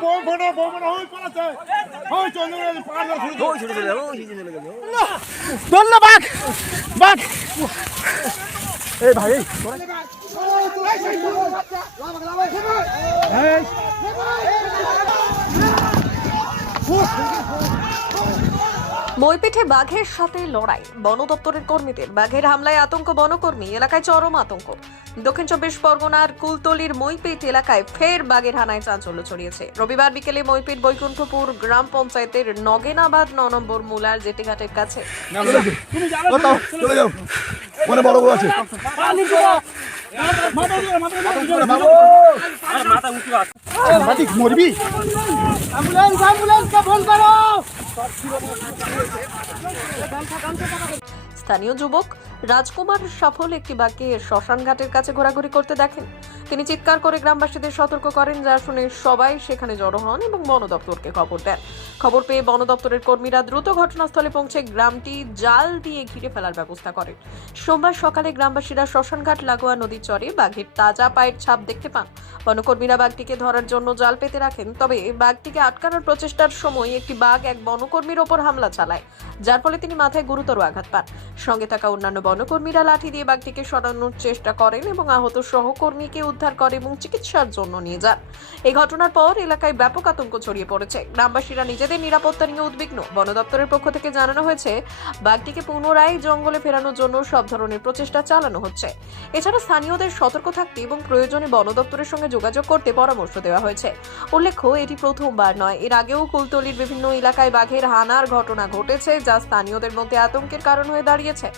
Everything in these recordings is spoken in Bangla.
বোম ফোটো বম ফোটো হই পালাচ্ছে হই চন্দ্র পাড় শুরু ওই ছোট চলে ওই ছোট চলে গেল বাঘ বাঘ এই ভাই এই মইপিঠে বাঘের সাথে লড়াই। বন দপ্তরের কর্মীদের বাঘের হামলায় আতঙ্ক বনকর্মী এলাকায় চরম আতঙ্ক। দক্ষিণ চব্বিশ পরগনার কুলতলির মইপিট এলাকায় ফের বাঘের হানায় চাঞ্চল্য ছড়িয়েছে। রবিবার বিকেলে মইপিট বৈকুণ্ঠপুর গ্রাম পঞ্চায়েতের নগেনাবাদ ন নম্বর মুলার জেটিঘাটের কাছে। স্থানীয় যুবক রাজকুমার সফল একটি বাঘকে শ্মশান ঘাটের কাছে ঘোরাঘুরি করতে দেখেন। তিনি চিৎকার করে গ্রামবাসীদের সতর্ক করেন, যা শুনে সবাই সেখানে জড়ো হন এবং বন দপ্তরকে খবর দেন। খবর পেয়ে বন দপ্তরের কর্মীরা দ্রুত ঘটনাস্থলে পৌঁছে গ্রামটি জাল দিয়ে ঘিরে ফেলার ব্যবস্থা করেন। সোমবার সকালে গ্রামবাসীরা শ্মশানঘাট লাগোয়া নদীর চরে বাঘের তাজা পায়ের ছাপ দেখতে পান। বনকর্মীরা বাঘটিকে ধরার জন্য জাল পেতে রাখেন, তবে বাঘটিকে আটকানোর প্রচেষ্টার সময় একটি বাঘ এক বনকর্মীর ওপর হামলা চালায়, যার ফলে তিনি মাথায় গুরুতর আঘাত পান। সঙ্গে থাকা অন্যান্য বনকর্মীরা লাঠি দিয়ে বাঘটিকে সরানোর চেষ্টা করেন এবং আহত সহকর্মীকে উদ্ধার করে এবং চিকিৎসার জন্য নিয়ে যান। এই ঘটনার পর এলাকায় ব্যাপক আতঙ্ক ছড়িয়ে পড়েছে। গ্রামবাসীরা নিজেদের নিরাপত্তা নিয়ে উদ্বিগ্ন। বন দপ্তরের পক্ষ থেকে জানানো হয়েছে, বাঘটিকে পুনরায় জঙ্গলে ফেরানোর জন্য সব ধরনের প্রচেষ্টা চালানো হচ্ছে। এছাড়া স্থানীয়দের সতর্ক থাকতে এবং প্রয়োজনে বন দপ্তরের সঙ্গে যোগাযোগ করতে পরামর্শ দেওয়া হয়েছে। উল্লেখ্য, এটি প্রথমবার নয়। এর আগেও কুলতলির বিভিন্ন এলাকায় বাঘের হানার ঘটনা ঘটেছে, যা স্থানীয়দের মধ্যে আতঙ্কের কারণ হয়ে দাঁড়িয়েছে।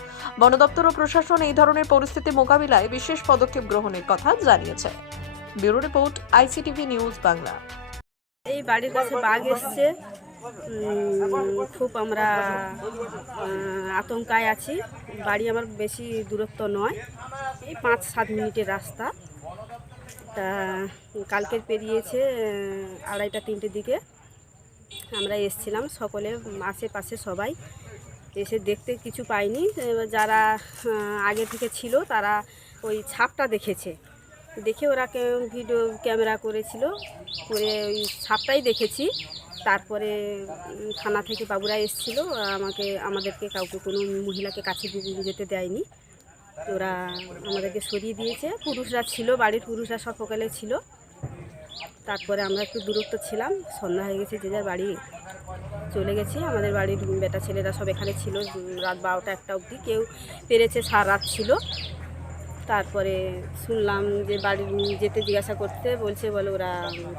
বন দপ্তর ও প্রশাসন এই ধরনের পরিস্থিতি মোকাবিলায় বিশেষ পদক্ষেপ গ্রহণের কথা জানিয়েছে। Bureau report, ICTV news Bangla. এই বাড়ির কাছে বাঘ এসছে। খুব আমরা আতঙ্কায় আছি। বাড়ি আমার বেশি দূরত্ব নয়। এই পাঁচ সাত মিনিটের রাস্তা। তা কালকের পেরিয়েছে আড়াইটা তিনটের দিকে। আমরা এসছিলাম সকলে, আশেপাশে সবাই। এসে দেখতে কিছু পাইনি। যারা আগে থেকে ছিল, তারা ওই ছাপটা দেখেছে। দেখে ওরা ভিডিও ক্যামেরা করেছিল। করে ওই ছাপটাই দেখেছি। তারপরে থানা থেকে বাবুরা এসেছিল। আমাকে, আমাদেরকে কাউকে, কোনো মহিলাকে কাছে যেতে দেয়নি। ওরা আমাদেরকে সরিয়ে দিয়েছে। পুরুষরা ছিল বাড়ির পুরুষরা সব সকালে ছিল। তারপরে আমরা একটু দূরত্ব ছিলাম সন্ধ্যা হয়ে গেছে যে যার বাড়ি চলে গেছি। আমাদের বাড়ির বেটা ছেলেরা সব এখানে ছিল রাত বারোটা একটা অবধি। কেউ পেরেছে সারা রাত ছিল। তারপরে শুনলাম যে বাড়ি যেতে জিজ্ঞাসা করতে বলছে বলে ওরা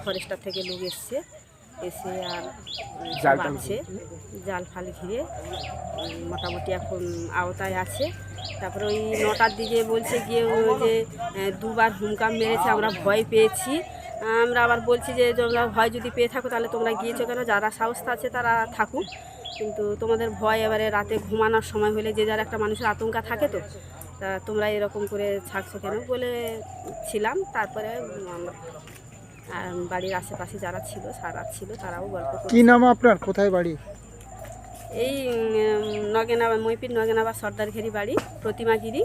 ফরেস্টার থেকে লোক এসছে। এসে আর আছে জাল ফাল ঘিরে মোটামুটি এখন আওতায় আছে। তারপরে ওই নটার দিকে বলছে গিয়ে ও যে দুবার হুমকাম মেরেছে আমরা ভয় পেয়েছি। আমরা আবার বলছি যে তোমরা ভয় যদি পেয়ে থাকো তাহলে তোমরা গিয়েছো কেন? যারা সাহস আছে তারা থাকুক। কিন্তু তোমাদের ভয় এবারে রাতে ঘুমানোর সময় হলে যে যার একটা মানুষের আতঙ্কা থাকে তো তা তোমরা এরকম করে থাকছো কেন বলে ছিলাম। তারপরে আমরা আর বাড়ির আশেপাশে যারা ছিল সারা ছিল তারাও গল্প কি নাম আপনার? কোথায় বাড়ি? এই নগেনা মইপির নগেনা বা সর্দারঘেরি বাড়ি প্রতিমাগিরি